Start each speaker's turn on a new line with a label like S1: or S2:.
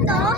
S1: no.